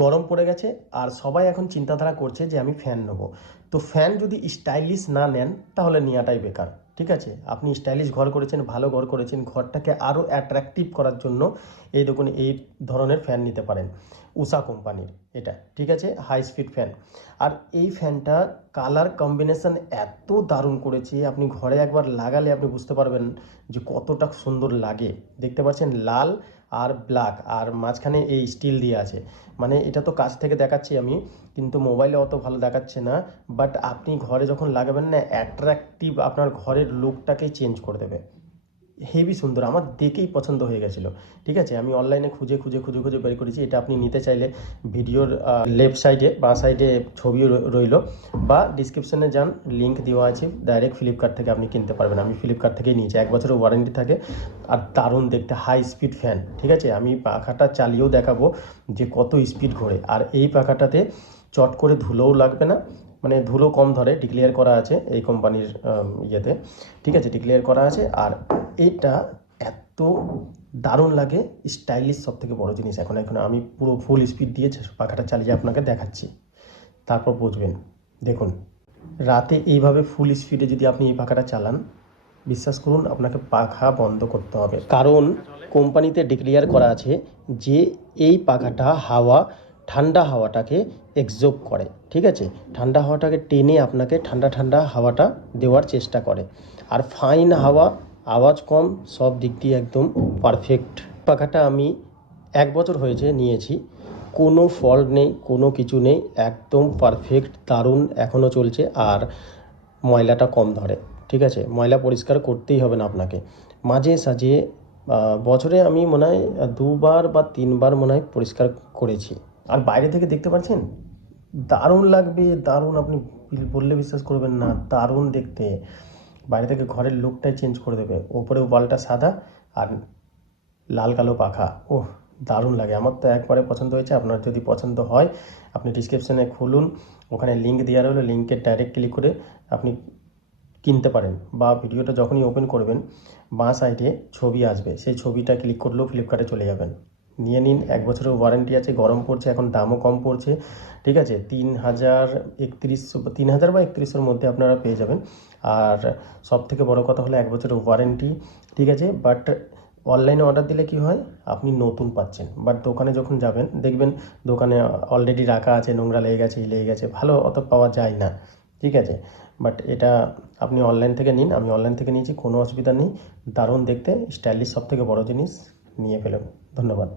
গরম পড়ে গেছে আর সবাই এখন চিন্তাধারা করছে যে আমি ফ্যান নেবো। তো ফ্যান যদি স্টাইলিশ না নেন তাহলে নেওয়াটাই বেকার। ঠিক আছে, আপনি স্টাইলিশ ঘর করেছেন, ভালো ঘর করেছেন, ঘরটাকে আরও অ্যাট্রাকটিভ করার জন্য এই দেখুন এই ধরনের ফ্যান নিতে পারেন, উষা কোম্পানির। এটা ঠিক আছে, হাই স্পিড ফ্যান। আর এই ফ্যানটা কালার কম্বিনেশন এত দারুণ করেছে, আপনি ঘরে একবার লাগালে আপনি বুঝতে পারবেন যে কতটা সুন্দর লাগে। দেখতে পাচ্ছেন লাল আর ব্ল্যাক, আর মাঝখানে এই স্টিল দিয়ে আছে। মানে এটা তো কাছ থেকে দেখাচ্ছি আমি, কিন্তু মোবাইলে অত ভালো দেখাচ্ছে না। বাট আপনি ঘরে যখন লাগাবেন না, অ্যাট্রাকটিভ আপনার ঘরের লুকটাকেই চেঞ্জ করে দেবে। হেভি সুন্দর, আমার দেখেই পছন্দ হয়ে গেছিলো। ঠিক আছে, আমি অনলাইনে খুঁজে খুঁজে খুঁজে খুঁজে বের করেছি। এটা আপনি নিতে চাইলে ভিডিওর লেফট সাইডে বা সাইডে ছবিও রইলো, বা ডিসক্রিপশনে যান, লিঙ্ক দেওয়া আছে। ডাইরেক্ট ফ্লিপকার্ট থেকে আপনি কিনতে পারবেন। আমি ফ্লিপকার্ট থেকেই নিয়েছি, 1 বছরের ওয়ারেন্টি থাকে। আর দারুণ দেখতে, হাই স্পিড ফ্যান। ঠিক আছে, আমি পাখাটা চালিয়েও দেখাবো যে কত স্পিড ঘোরে। আর এই পাখাটাতে চট করে ধুলোও লাগবে না, মানে ধুলো কম ধরে, ডিক্লেয়ার করা আছে এই কোম্পানির ইয়েতে। ঠিক আছে, ডিক্লেয়ার করা আছে। আর এটা এত দারুণ লাগে, স্টাইলিশ। সব থেকে বড়ো জিনিস, এখন আমি পুরো ফুল স্পিড দিয়ে পাখাটা চালিয়ে আপনাকে দেখাচ্ছি, তারপর বুঝবেন। দেখুন, রাতে এইভাবে ফুল স্পিডে যদি আপনি এই পাখাটা চালান, বিশ্বাস করুন আপনাকে পাখা বন্ধ করতে হবে। কারণ কোম্পানিতে ডিক্লেয়ার করা আছে যে এই পাখাটা ঠান্ডা হাওয়াটাকে এক্সজর্ব করে। ঠিক আছে, ঠান্ডা হাওয়াটাকে টেনে আপনাকে ঠান্ডা ঠান্ডা হাওয়াটা দেওয়ার চেষ্টা করে। আর ফাইন হাওয়া, আওয়াজ কম, সব দিক দিয়ে একদম পারফেক্ট। পাখাটা আমি 1 বছর হয়েছে নিয়েছি, কোনো ফল্ট নেই, কোনো কিছু নেই, একদম পারফেক্ট, দারুণ, এখনও চলছে। আর ময়লাটা কম ধরে। ঠিক আছে, ময়লা পরিষ্কার করতেই হবে না আপনাকে। মাঝে সাঝে বছরে আমি মনে হয় 2 বার বা 3 বার মনে হয় পরিষ্কার করেছি। আর বাইরে থেকে দেখতে পাচ্ছেন, দারুণ লাগবে, দারুণ। আপনি বললে বিশ্বাস করবেন না, দারুণ দেখতে। বাইরে থেকে ঘরের লুকটাই চেঞ্জ করে দেবে। ওপরে ওয়ালটা সাদা আর লাল কালো পাখা, ওহ দারুণ লাগে। আমার তো একবারে পছন্দ হয়েছে। আপনার যদি পছন্দ হয়, আপনি ডিসক্রিপশানে খুলুন, ওখানে লিঙ্ক দেওয়া রইলো, লিঙ্কে ডাইরেক্ট ক্লিক করে আপনি কিনতে পারেন। বা ভিডিওটা যখনই ওপেন করবেন, বাঁ সাইডে ছবি আসবে, সেই ছবিটা ক্লিক করলেও ফ্লিপকার্টে চলে যাবেন। নিয়ে নিন, 1 বছরের ওয়ারেন্টি আছে, গরম পড়ছে এখন, দামও কম পড়ছে। ঠিক আছে, 3000 বা 3100-এর মধ্যে আপনারা পেয়ে যাবেন। আর সব থেকে বড়ো কথা হলো 1 বছরের ওয়ারেন্টি। ঠিক আছে, বাট অনলাইনে অর্ডার দিলে কি হয়, আপনি নতুন পাচ্ছেন। বাট দোকানে যখন যাবেন, দেখবেন দোকানে অলরেডি রাখা আছে, নোংরা লেগে গেছে, লেগে গেছে, ভালো অত পাওয়া যায় না। ঠিক আছে, বাট এটা আপনি অনলাইন থেকে নিন। আমি অনলাইন থেকে নিয়েছি, কোনো অসুবিধা নেই, দারুণ দেখতে, স্টাইলিশ, সব থেকে বড়ো জিনিস। নিয়ে ফেলুন। ধন্যবাদ।